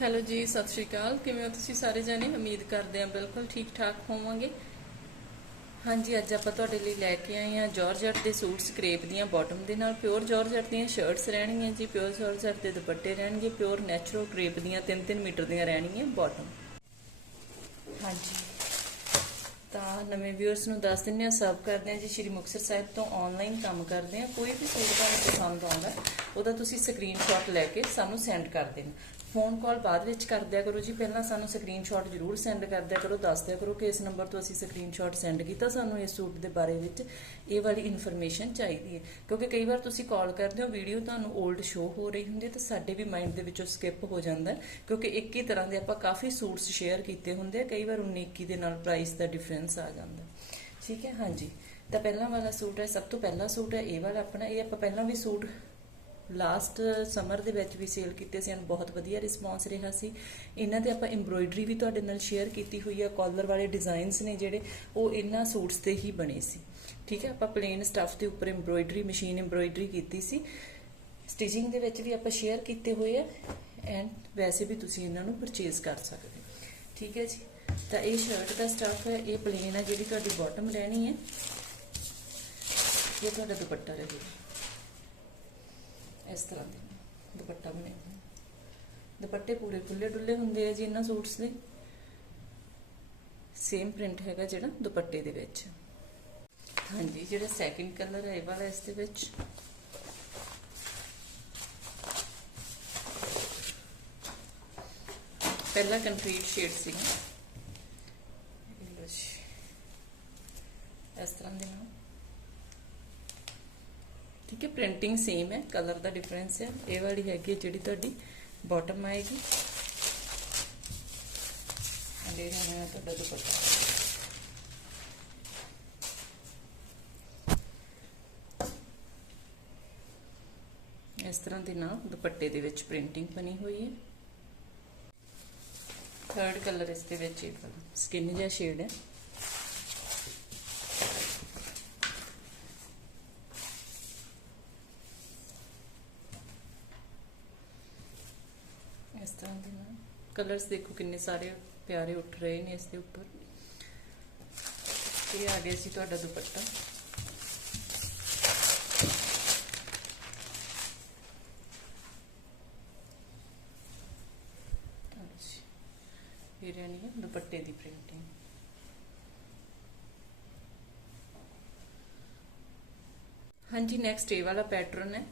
Hello ਜੀ, ਸਤਿ ਸ਼੍ਰੀ ਅਕਾਲ। ਕਿਵੇਂ ਹੋ ਤੁਸੀਂ ਸਾਰੇ ਜਾਣੇ? ਉਮੀਦ ਕਰਦੇ ਹਾਂ ਬਿਲਕੁਲ ਠੀਕ ਠਾਕ ਹੋਵਾਂਗੇ। ਹਾਂਜੀ, ਅੱਜ ਆਪਾਂ ਤੁਹਾਡੇ ਲਈ ਲੈ ਕੇ ਆਏ ਹਾਂ ਜਾਰਜਟ ਦੇ ਸੂਟਸ ਕ੍ਰੇਪ ਦੀਆਂ ਬਾਟਮ ਦੇ ਨਾਲ। ਪਿਓਰ ਜਾਰਜਟ ਦੀਆਂ ਸ਼ਰਟਸ ਰਹਿਣਗੀਆਂ ਜੀ। ਪਿਓਰ ਜਾਰਜਟ ਦੇ ਦੁਪੱਟੇ ਰਹਿਣਗੇ। ਪਿਓਰ ਨੈਚੁਰਲ ਕ੍ਰੇਪ ਦੀਆਂ 3-3 ਮੀਟਰ ਦੀਆਂ ਰਹਿਣਗੀਆਂ ਬਾਟਮ ਹਾਂਜੀ। ਤਾਂ ਨਵੇਂ ਵਿਊਅਰਸ ਨੂੰ ਦੱਸ ਦਿੰਦੇ ਹਾਂ ਸਰਵ ਕਰਦੇ ਹਾਂ ਜੀ। ਸ਼੍ਰੀ ਮੁਕਤਸਰ ਸਾਹਿਬ ਤੋਂ ਆਨਲਾਈਨ ਕੰਮ ਕਰਦੇ ਹਾਂ। ਕੋਈ ਵੀ ਸੂਟ ਤੁਹਾਨੂੰ ਪਸੰਦ ਆਉਂਦਾ, ਉਹਦਾ ਤੁਸੀਂ ਸਕਰੀਨਸ਼ਾਟ ਲੈ ਕੇ ਸਾਨੂੰ ਸੈਂਡ ਕਰ ਦੇਣਾ। ਫੋਨ ਕਾਲ ਬਾਅਦ ਵਿੱਚ ਕਰ ਦਿਆ ਕਰੋ ਜੀ। ਪਹਿਲਾਂ ਸਾਨੂੰ ਸਕਰੀਨਸ਼ਾਟ ਜ਼ਰੂਰ ਸੈਂਡ ਕਰ ਦਿਆ ਕਰੋ। ਦੱਸ ਦਿਆ ਕਰੋ ਕਿ ਇਸ ਨੰਬਰ ਤੋਂ ਅਸੀਂ ਸਕਰੀਨਸ਼ਾਟ ਸੈਂਡ ਕੀਤਾ ਸਾਨੂੰ ਇਸ ਸੂਟ ਦੇ ਬਾਰੇ ਵਿੱਚ। ਇਹ ਵਾਲੀ ਇਨਫੋਰਮੇਸ਼ਨ ਚਾਹੀਦੀ ਹੈ। ਕਿਉਂਕਿ ਕਈ ਵਾਰ ਤੁਸੀਂ ਕਾਲ ਕਰਦੇ ਹੋ ਵੀਡੀਓ ਤੁਹਾਨੂੰ 올ਡ ਸ਼ੋ ਹੋ ਰਹੀ ਹੁੰਦੀ ਹੈ ਤਾਂ ਸਾਡੇ ਵੀ ਮਾਈਂਡ ਦੇ ਵਿੱਚੋਂ ਸਕਿਪ ਹੋ ਜਾਂਦਾ ਕਿਉਂਕਿ ਇੱਕ ਹੀ ਤਰ੍ਹਾਂ ਦੇ ਆਪਾਂ ਕਾਫੀ ਸੂਟਸ ਸ਼ੇਅਰ ਕੀਤੇ ਹੁੰਦੇ ਆ, ਕਈ ਵਾਰ 19 21 ਦੇ ਨਾਲ ਪ੍ਰਾਈਸ ਦਾ ਡਿਫਰੈਂਸ ਆ ਜਾਂਦਾ ਠੀਕ ਹੈ, ਹਾਂਜੀ। ਤਾਂ ਪਹਿਲਾਂ ਵਾਲਾ ਸੂਟ ਹੈ, ਸਭ ਤੋਂ ਪਹਿਲਾ ਸੂਟ ਹੈ, ਇਹ ਵਾਲਾ ਆਪਣਾ, ਇਹ ਆਪਾਂ ਪਹਿਲਾਂ ਵੀ ਸੂਟ ਲਾਸਟ ਸਮਰ uh, ਦੇ ਵਿੱਚ ਵੀ ਸੇਲ ਕੀਤੇ ਸੀ ਸਾਨੂੰ ਬਹੁਤ ਵਧੀਆ ਰਿਸਪਾਂਸ ਰਿਹਾ ਸੀ। ਇਹਨਾਂ ਤੇ ਆਪਾਂ ਐਮਬ੍ਰੋਇਡਰੀ ਵੀ ਤੁਹਾਡੇ ਨਾਲ ਸ਼ੇਅਰ ਕੀਤੀ ਹੋਈ ਆ ਕਾਲਰ ਵਾਲੇ ਡਿਜ਼ਾਈਨਸ ਨੇ ਜਿਹੜੇ, ਉਹ ਇਹਨਾਂ ਸੂਟਸ ਤੇ ਹੀ ਬਣੇ ਸੀ। ਠੀਕ ਹੈ, ਆਪਾਂ ਪਲੇਨ ਸਟੱਫ ਦੇ ਉੱਪਰ ਐਮਬ੍ਰੋਇਡਰੀ ਮਸ਼ੀਨ ਐਮਬ੍ਰੋਇਡਰੀ ਕੀਤੀ ਸੀ। ਸਟਿਚਿੰਗ ਦੇ ਵਿੱਚ ਵੀ ਆਪਾਂ ਸ਼ੇਅਰ ਕੀਤੇ ਹੋਏ ਆ ਐਂਡ ਵੈਸੇ ਵੀ ਤੁਸੀਂ ਇਹਨਾਂ ਨੂੰ ਪਰਚੇਜ਼ ਕਰ ਸਕਦੇ ਹੋ। ਠੀਕ ਹੈ ਜੀ, ਤਾਂ ਇਹ ਸ਼ਰਟ ਦਾ ਸਟੱਫ ਹੈ, ਇਹ ਪਲੇਨ ਆ ਜਿਹੜੀ ਤੁਹਾਡੀ ਬਾਟਮ ਰਹਿਣੀ ਹੈ। ਇਹ ਤੁਹਾਡਾ ਦੁਪੱਟਾ ਰਹੇਗਾ ਇਸ ਤਰ੍ਹਾਂ ਦੇ ਦੁਪੱਟਾ ਬਣੇ ਹੋਏ। ਦੁਪੱਟੇ ਪੂਰੇ ਖੁੱਲੇ ਡੁੱਲੇ ਹੁੰਦੇ ਆ ਜੀ ਇਹਨਾਂ ਸੂਟਸ ਦੇ। ਸੇਮ ਪ੍ਰਿੰਟ ਹੈਗਾ ਜਿਹੜਾ ਦੁਪੱਟੇ ਦੇ ਵਿੱਚ। ਹਾਂਜੀ, ਜਿਹੜਾ ਸੈਕਿੰਡ ਕਲਰ ਹੈ ਇਹ ਵਾਲਾ ਇਸ ਦੇ ਵਿੱਚ। ਪਹਿਲਾ ਕੰਕਰੀਟ ਸ਼ੇਡ ਸੀ ਇਸ ਤਰ੍ਹਾਂ ਦੇ ਨਾਲ। ਠੀਕ ਹੈ ਪ੍ਰਿੰਟਿੰਗ ਸੇਮ ਹੈ ਕਲਰ ਦਾ ਡਿਫਰੈਂਸ ਹੈ। ਇਹ ਵਾਲੀ ਹੈਗੀ ਹੈ ਜਿਹੜੀ ਤੁਹਾਡੀ ਬਾਟਮ ਆਏਗੀ। ਐਂਡ ਇਹ ਤੁਹਾਡਾ ਦੁਪੱਟਾ। ਇਸ ਤਰ੍ਹਾਂ ਦੇ ਨਾਲ ਦੁਪੱਟੇ ਦੇ ਵਿੱਚ ਪ੍ਰਿੰਟਿੰਗ ਬਣੀ ਹੋਈ ਹੈ। ਥਰਡ ਕਲਰ ਇਸ ਦੇ ਵਿੱਚ ਇਹ ਸਕਿਨ ਜਿਹਾ ਸ਼ੇਡ ਹੈ। ਤਰ੍ਹਾਂ ਦੇ ਨਾਲ। ਕਲਰਸ ਦੇਖੋ ਕਿੰਨੇ ਸਾਰੇ ਪਿਆਰੇ ਉੱਠ ਰਹੇ ਨੇ ਇਸ ਦੇ ਉੱਪਰ। ਇਹ ਆ ਗਿਆ ਸੀ ਤੁਹਾਡਾ ਦੁਪੱਟਾ। ਇਹ ਰਹਿਣੀ ਹੈ ਦੁਪੱਟੇ ਦੀ ਪ੍ਰਿੰਟਿੰਗ ਹਾਂਜੀ ਨੈਕਸਟ ਇਹ ਵਾਲਾ ਪੈਟਰਨ ਹੈ।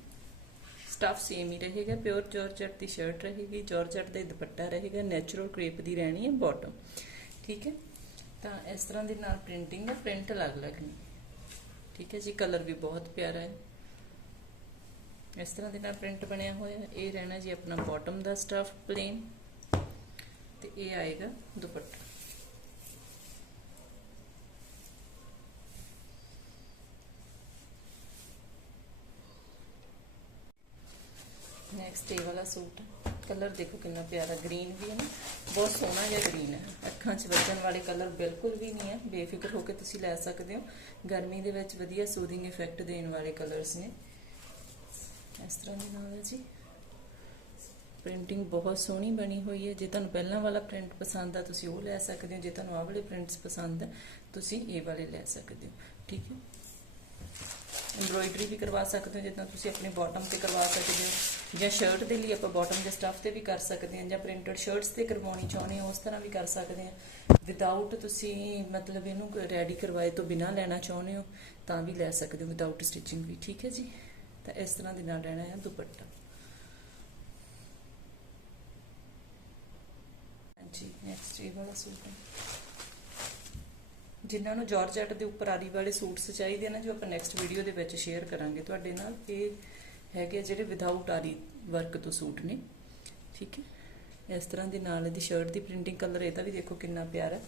ਸਟਫ ਸੇਮ ਹੀ ਰਹੇਗਾ ਪਿਓਰ ਜਾਰਜਟ ਦੀ ਸ਼ਰਟ ਰਹੇਗੀ ਜਾਰਜਟ ਦਾ ਦੁਪੱਟਾ ਰਹੇਗਾ ਨੈਚੁਰਲ ਕ੍ਰੇਪ ਦੀ ਰਹਿਣੀ ਹੈ ਬਾਟਮ ਠੀਕ ਹੈ? ਤਾਂ ਇਸ ਤਰ੍ਹਾਂ ਦੇ ਨਾਲ ਪ੍ਰਿੰਟਿੰਗ ਹੈ ਪ੍ਰਿੰਟ ਅਲੱਗ-ਅਲੱਗ ਨੇ। ਠੀਕ ਹੈ ਜੀ ਕਲਰ ਵੀ ਬਹੁਤ ਪਿਆਰਾ ਹੈ। ਇਸ ਤਰ੍ਹਾਂ ਦੇ ਨਾਲ ਪ੍ਰਿੰਟ ਬਣਿਆ ਹੋਇਆ ਇਹ ਰਹਿਣਾ ਜੀ ਆਪਣਾ ਬਾਟਮ ਦਾ ਸਟਫ ਪਲੇਨ ਤੇ ਇਹ ਆਏਗਾ ਦੁਪੱਟਾ। ਨੈਕਸਟ ਇਹ ਵਾਲਾ ਸੂਟ ਕਲਰ ਦੇਖੋ ਕਿੰਨਾ ਪਿਆਰਾ ਗ੍ਰੀਨ ਵੀ ਹੈ ਨਾ। ਬਹੁਤ ਸੋਹਣਾ ਜਿਹਾ ਗ੍ਰੀਨ ਹੈ ਅੱਖਾਂ 'ਚ ਵੱਜਣ ਵਾਲੇ ਕਲਰ ਬਿਲਕੁਲ ਵੀ ਨਹੀਂ ਹੈ। ਬੇਫਿਕਰ ਹੋ ਕੇ ਤੁਸੀਂ ਲੈ ਸਕਦੇ ਹੋ। ਗਰਮੀ ਦੇ ਵਿੱਚ ਵਧੀਆ ਸੂਦਿੰਗ ਇਫੈਕਟ ਦੇਣ ਵਾਲੇ ਕਲਰਸ ਨੇ। ਇਸ ਤਰ੍ਹਾਂ ਦੇ ਨਾਲ ਹੈ ਜੀ। ਪ੍ਰਿੰਟਿੰਗ ਬਹੁਤ ਸੋਹਣੀ ਬਣੀ ਹੋਈ ਹੈ। ਜੇ ਤੁਹਾਨੂੰ ਪਹਿਲਾਂ ਵਾਲਾ ਪ੍ਰਿੰਟ ਪਸੰਦ ਆ, ਤੁਸੀਂ ਉਹ ਲੈ ਸਕਦੇ ਹੋ। ਜੇ ਤੁਹਾਨੂੰ ਆਹ ਵਾਲੇ ਪ੍ਰਿੰਟਸ ਪਸੰਦ ਆ, ਤੁਸੀਂ ਇਹ ਵਾਲੇ ਲੈ ਸਕਦੇ ਹੋ। ਠੀਕ ਹੈ? ਐਮਬ੍ਰੋਇਡਰੀ ਵੀ ਕਰਵਾ ਸਕਦੇ ਹੋ, ਜਿੱਦਾਂ ਤੁਸੀਂ ਆਪਣੇ ਬਾਟਮ ਤੇ ਕਰਵਾ ਸਕਦੇ ਹੋ, ਜਾਂ ਸ਼ਰਟ ਦੇ ਲਈ ਆਪਾਂ ਬਾਟਮ ਦੇ ਸਟੱਫ ਤੇ ਵੀ ਕਰ ਸਕਦੇ ਹਾਂ, ਜਾਂ ਪ੍ਰਿੰਟਡ ਸ਼ਰਟਸ ਤੇ ਕਰਵਾਉਣੀ ਚਾਹੁੰਦੇ ਹੋ, ਉਸ ਤਰ੍ਹਾਂ ਵੀ ਕਰ ਸਕਦੇ ਹਾਂ। ਵਿਦਆਊਟ ਤੁਸੀਂ ਮਤਲਬ ਇਹਨੂੰ ਰੈਡੀ ਕਰਵਾਏ ਤੋਂ ਬਿਨਾ ਲੈਣਾ ਚਾਹੁੰਦੇ ਹੋ, ਤਾਂ ਵੀ ਲੈ ਸਕਦੇ ਹੋ ਵਿਦਆਊਟ ਸਟਿਚਿੰਗ ਵੀ, ਠੀਕ ਹੈ ਜੀ? ਤਾਂ ਇਸ ਤਰ੍ਹਾਂ ਦੇ ਨਾਲ ਰਹਿਣਾ ਹੈ ਦੁਪੱਟਾ। ਜੀ ਨੈਕਸਟ ਇਹ ਵਾਲਾ ਸੂਟ ਹੈ। ਜਿਨ੍ਹਾਂ ਨੂੰ ਜਾਰਜਟ ਦੇ ਉੱਪਰ ਆਰੀ ਵਾਲੇ ਸੂਟਸ ਚਾਹੀਦੇ ਨੇ, ਜੋ ਆਪਾਂ ਨੈਕਸਟ ਵੀਡੀਓ ਦੇ ਵਿੱਚ ਸ਼ੇਅਰ ਕਰਾਂਗੇ। ਤੁਹਾਡੇ ਨਾਲ ਇਹ ਹੈਗੇ ਜਿਹੜੇ ਵਿਦਆਊਟ ਆਰੀ ਵਰਕ ਤੋਂ ਸੂਟ ਨੇ। ਠੀਕ ਹੈ? ਇਸ ਤਰ੍ਹਾਂ ਦੇ ਨਾਲ ਇਹਦੀ ਸ਼ਰਟ ਦੀ ਪ੍ਰਿੰਟਿੰਗ ਕਲਰ ਇਹਦਾ ਵੀ ਦੇਖੋ ਕਿੰਨਾ ਪਿਆਰਾ।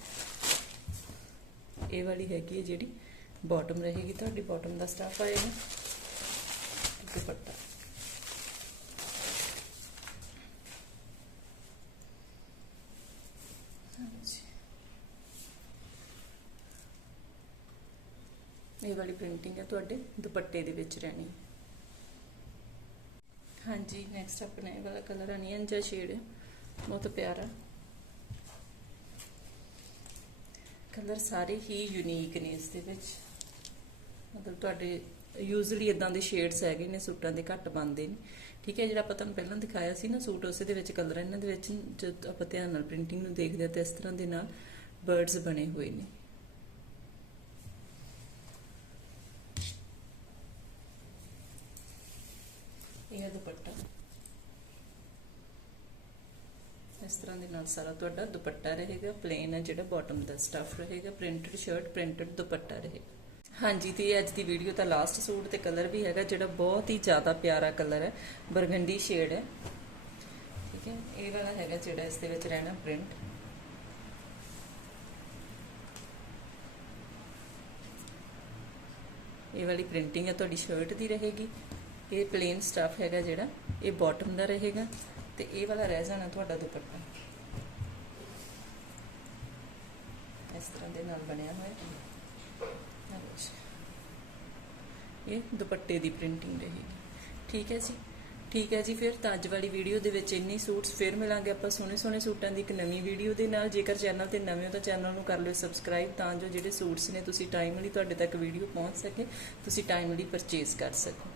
ਇਹ ਵਾਲੀ ਹੈਗੀ ਹੈ ਜਿਹੜੀ ਬਾਟਮ ਰਹੇਗੀ। ਤੁਹਾਡੀ ਬਾਟਮ ਦਾ ਸਟਾਫ ਆਏਗਾ। ਦੁਪੱਟਾ। ਇਹ ਵਾਲੀ ਪ੍ਰਿੰਟਿੰਗ ਹੈ ਤੁਹਾਡੇ ਦੁਪੱਟੇ ਦੇ ਵਿੱਚ ਰਹਿਣੀ। ਹਾਂਜੀ ਨੈਕਸਟ ਆਪਣਾ ਇਹ ਵਾਲਾ ਕਲਰ ਅਨੀਅਨ ਜਿਹਾ ਸ਼ੇਡ ਹੈ, ਬਹੁਤ ਪਿਆਰਾ। ਕਲਰ ਸਾਰੇ ਹੀ ਯੂਨੀਕ ਨੇ ਇਸ ਦੇ ਵਿੱਚ। ਮਤਲਬ ਤੁਹਾਡੇ ਯੂਜ਼ਲੀ ਇਦਾਂ ਦੇ ਸ਼ੇਡਸ ਹੈਗੇ ਨੇ, ਸੂਟਾਂ ਦੇ ਘੱਟ ਬਣਦੇ ਨੇ। ਠੀਕ ਹੈ, ਜਿਹੜਾ ਆਪਾਂ ਤੁਹਾਨੂੰ ਪਹਿਲਾਂ ਦਿਖਾਇਆ ਸੀ ਨਾ ਸੂਟ, ਉਸੇ ਦੇ ਵਿੱਚ ਕਲਰ ਇਹਨਾਂ ਦੇ ਵਿੱਚ, ਜਦ ਆਪਾਂ ਧਿਆਨ ਨਾਲ ਪ੍ਰਿੰਟਿੰਗ ਨੂੰ ਦੇਖਦੇ ਹਾਂ, ਤਾਂ ਇਸ ਤਰ੍ਹਾਂ ਦੇ ਨਾਲ ਬਰਡਸ ਬਣੇ ਹੋਏ ਨੇ। ਇਹ ਦੁਪੱਟਾ। ਇਸ ਤਰ੍ਹਾਂ ਦੇ ਨਾਲ ਸਾਰਾ ਤੁਹਾਡਾ ਦੁਪੱਟਾ ਰਹੇਗਾ ਪਲੇਨ ਹੈ ਜਿਹੜਾ ਬਾਟਮ ਦਾ ਸਟਫ ਰਹੇਗਾ ਪ੍ਰਿੰਟਡ ਸ਼ਰਟ ਪ੍ਰਿੰਟਡ ਦੁਪੱਟਾ ਰਹੇਗਾ। ਹਾਂਜੀ, ਤੇ ਅੱਜ ਦੀ ਵੀਡੀਓ ਦਾ ਲਾਸਟ ਸੂਟ ਤੇ ਕਲਰ ਵੀ ਹੈਗਾ ਜਿਹੜਾ ਬਹੁਤ ਹੀ ਜ਼ਿਆਦਾ ਪਿਆਰਾ ਕਲਰ ਹੈ ਬਰਗੰਡੀ ਸ਼ੇਡ ਹੈ। ਠੀਕ ਹੈ, ਇਹ ਵਾਲਾ ਹੈਗਾ ਜਿਹੜਾ ਇਸ ਦੇ ਵਿੱਚ ਰਹਿਣਾ ਪ੍ਰਿੰਟ ਇਹ ਵਾਲੀ ਪ੍ਰਿੰਟਿੰਗ ਹੈ, ਤੁਹਾਡੀ ਸ਼ਰਟ ਦੀ ਰਹੇਗੀ। ਇਹ ਪਲੇਨ ਸਟਫ ਹੈਗਾ ਜਿਹੜਾ, ਇਹ ਬਾਟਮ ਦਾ ਰਹੇਗਾ ਤੇ ਇਹ ਵਾਲਾ ਰਹਿ ਜਾਣਾ ਤੁਹਾਡਾ ਦੁਪੱਟਾ। ਇਸ ਤਰ੍ਹਾਂ ਦੇ ਨਾਲ ਬਣਿਆ ਹੋਇਆ ਇਹ ਦੁਪੱਟੇ ਦੀ ਪ੍ਰਿੰਟਿੰਗ ਰਹੇਗੀ। ਠੀਕ ਹੈ ਜੀ? ਠੀਕ ਹੈ ਜੀ, ਫਿਰ ਤਾਂ ਅੱਜ ਵਾਲੀ ਵੀਡੀਓ ਦੇ ਵਿੱਚ ਇੰਨੀ ਸੂਟਸ ਫਿਰ ਮਿਲਾਂਗੇ ਆਪਾਂ ਸੋਹਣੇ ਸੋਹਣੇ ਸੂਟਾਂ ਦੀ ਇੱਕ ਨਵੀਂ ਵੀਡੀਓ ਦੇ ਨਾਲ। ਜੇਕਰ ਚੈਨਲ ਤੇ ਨਵੇਂ ਹੋ ਤਾਂ ਚੈਨਲ ਨੂੰ ਕਰ ਲਿਓ ਸਬਸਕ੍ਰਾਈਬ ਤਾਂ ਜੋ ਜਿਹੜੇ ਸੂਟਸ ਨੇ ਤੁਸੀਂ ਟਾਈਮਲੀ ਤੁਹਾਡੇ ਤੱਕ ਵੀਡੀਓ ਪਹੁੰਚ ਸਕੇ, ਤੁਸੀਂ ਟਾਈਮਲੀ ਪਰਚੇਸ ਕਰ ਸਕੋ।